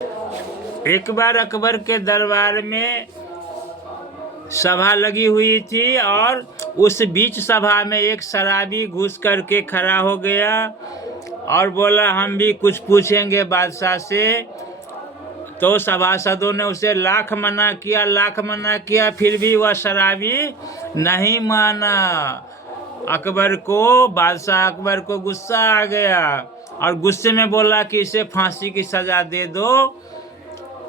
एक बार अकबर के दरबार में सभा लगी हुई थी और उस बीच सभा में एक शराबी घुस करके खड़ा हो गया और बोला हम भी कुछ पूछेंगे बादशाह से। तो सभासदों ने उसे लाख मना किया, फिर भी वह शराबी नहीं माना। बादशाह अकबर को गुस्सा आ गया और गुस्से में बोला कि इसे फांसी की सजा दे दो,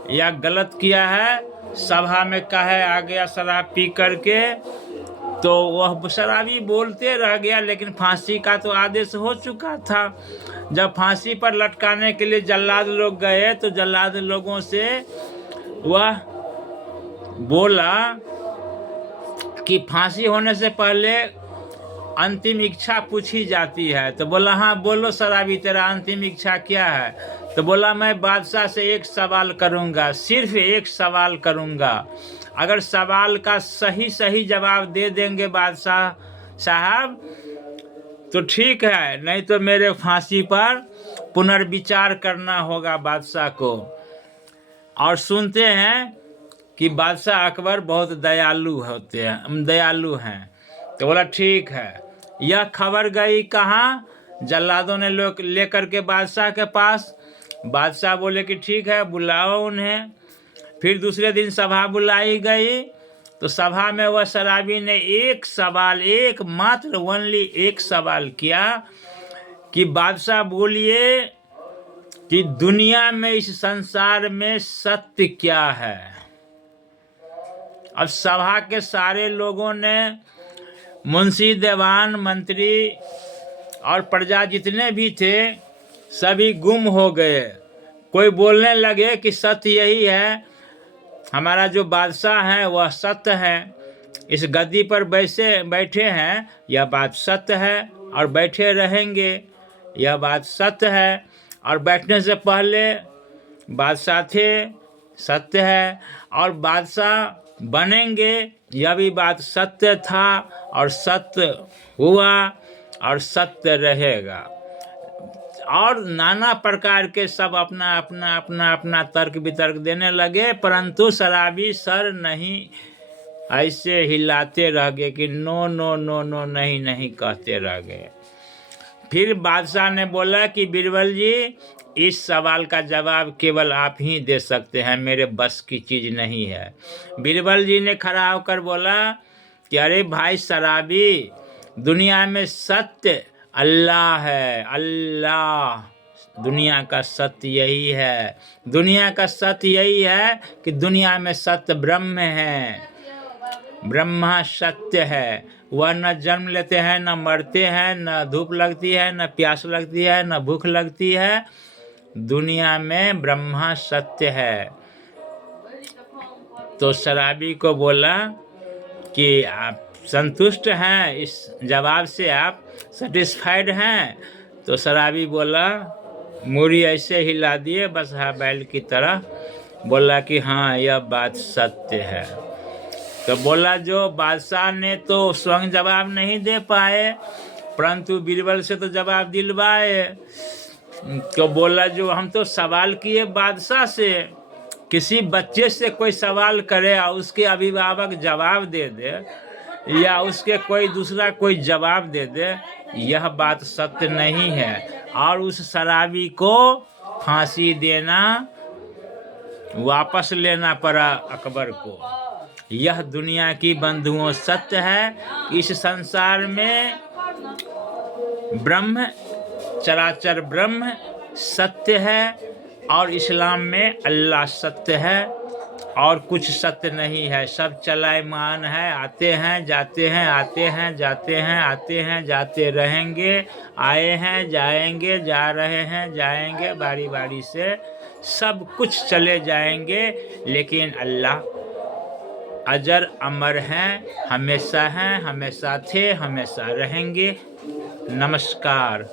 या गलत किया है। सभा में कहे आ गया शराब पी करके, तो वह शराबी बोलते रह गया, लेकिन फांसी का तो आदेश हो चुका था। जब फांसी पर लटकाने के लिए जल्लाद लोग गए तो जल्लाद लोगों से वह बोला कि फांसी होने से पहले अंतिम इच्छा पूछी जाती है। तो बोला हाँ बोलो शराबी, तेरा अंतिम इच्छा क्या है? तो बोला मैं बादशाह से एक सवाल करूंगा, सिर्फ एक सवाल करूंगा। अगर सवाल का सही जवाब दे देंगे बादशाह साहब तो ठीक है, नहीं तो मेरे फांसी पर पुनर्विचार करना होगा बादशाह को। और सुनते हैं कि बादशाह अकबर बहुत दयालु हैं। तो बोला ठीक है। यह खबर गई कहाँ? जल्लादों ने लेकर के बादशाह के पास। बादशाह बोले कि ठीक है बुलाओ उन्हें। फिर दूसरे दिन सभा बुलाई गई तो सभा में वह शराबी ने एक सवाल किया कि बादशाह बोलिए कि दुनिया में, इस संसार में सत्य क्या है? अब सभा के सारे लोगों ने, मुंशी दीवान मंत्री और प्रजा जितने भी थे सभी गुम हो गए। कोई बोलने लगे कि सत्य यही है, हमारा जो बादशाह है वह सत्य है, इस गद्दी पर बैठे हैं यह बात सत्य है और बैठे रहेंगे यह बात सत्य है, और बैठने से पहले बादशाह थे सत्य है, और बादशाह बनेंगे यह भी बात सत्य था और सत्य हुआ और सत्य रहेगा। और नाना प्रकार के सब अपना तर्क वितर्क देने लगे, परंतु शराबी सर नहीं ऐसे हिलाते रह गए कि नो नो नो नो नहीं कहते रह गए। फिर बादशाह ने बोला कि बीरबल जी इस सवाल का जवाब केवल आप ही दे सकते हैं, मेरे बस की चीज़ नहीं है। बीरबल जी ने खड़ा होकर बोला कि अरे भाई शराबी, दुनिया में सत्य अल्लाह है, अल्लाह दुनिया का सत्य यही है। दुनिया का सत्य यही है कि दुनिया में सत्य ब्रह्म है, ब्रह्मा सत्य है। वह न जन्म लेते हैं, न मरते हैं, न धूप लगती है, न प्यास लगती है, न भूख लगती है। दुनिया में ब्रह्मा सत्य है। तो शराबी को बोला कि आप संतुष्ट हैं इस जवाब से, आप सेटिस्फाइड हैं? तो शराबी बोला, मूरी ऐसे हिला दिए बस हाँ बैल की तरह, बोला कि हाँ यह बात सत्य है। तो बोला जो बादशाह ने तो स्वयं जवाब नहीं दे पाए, परंतु बीरबल से तो जवाब दिलवाए। तो बोला जो हम तो सवाल किए बादशाह से, किसी बच्चे से कोई सवाल करे और उसके अभिभावक जवाब दे दे, या उसके कोई दूसरा कोई जवाब दे दे, यह बात सत्य नहीं है। और उस शराबी को फांसी देना, वापस लेना पड़ा अकबर को। यह दुनिया की बंधुओं सत्य है, इस संसार में ब्रह्म, चराचर ब्रह्म सत्य है, और इस्लाम में अल्लाह सत्य है, और कुछ सत्य नहीं है। सब चलायमान है, आते हैं जाते हैं, आते हैं जाते हैं, आते हैं जाते रहेंगे, आए हैं जाएंगे, जा रहे हैं जाएंगे, बारी बारी से सब कुछ चले जाएंगे, लेकिन अल्लाह अजर अमर हैं, हमेशा थे, हमेशा रहेंगे। नमस्कार।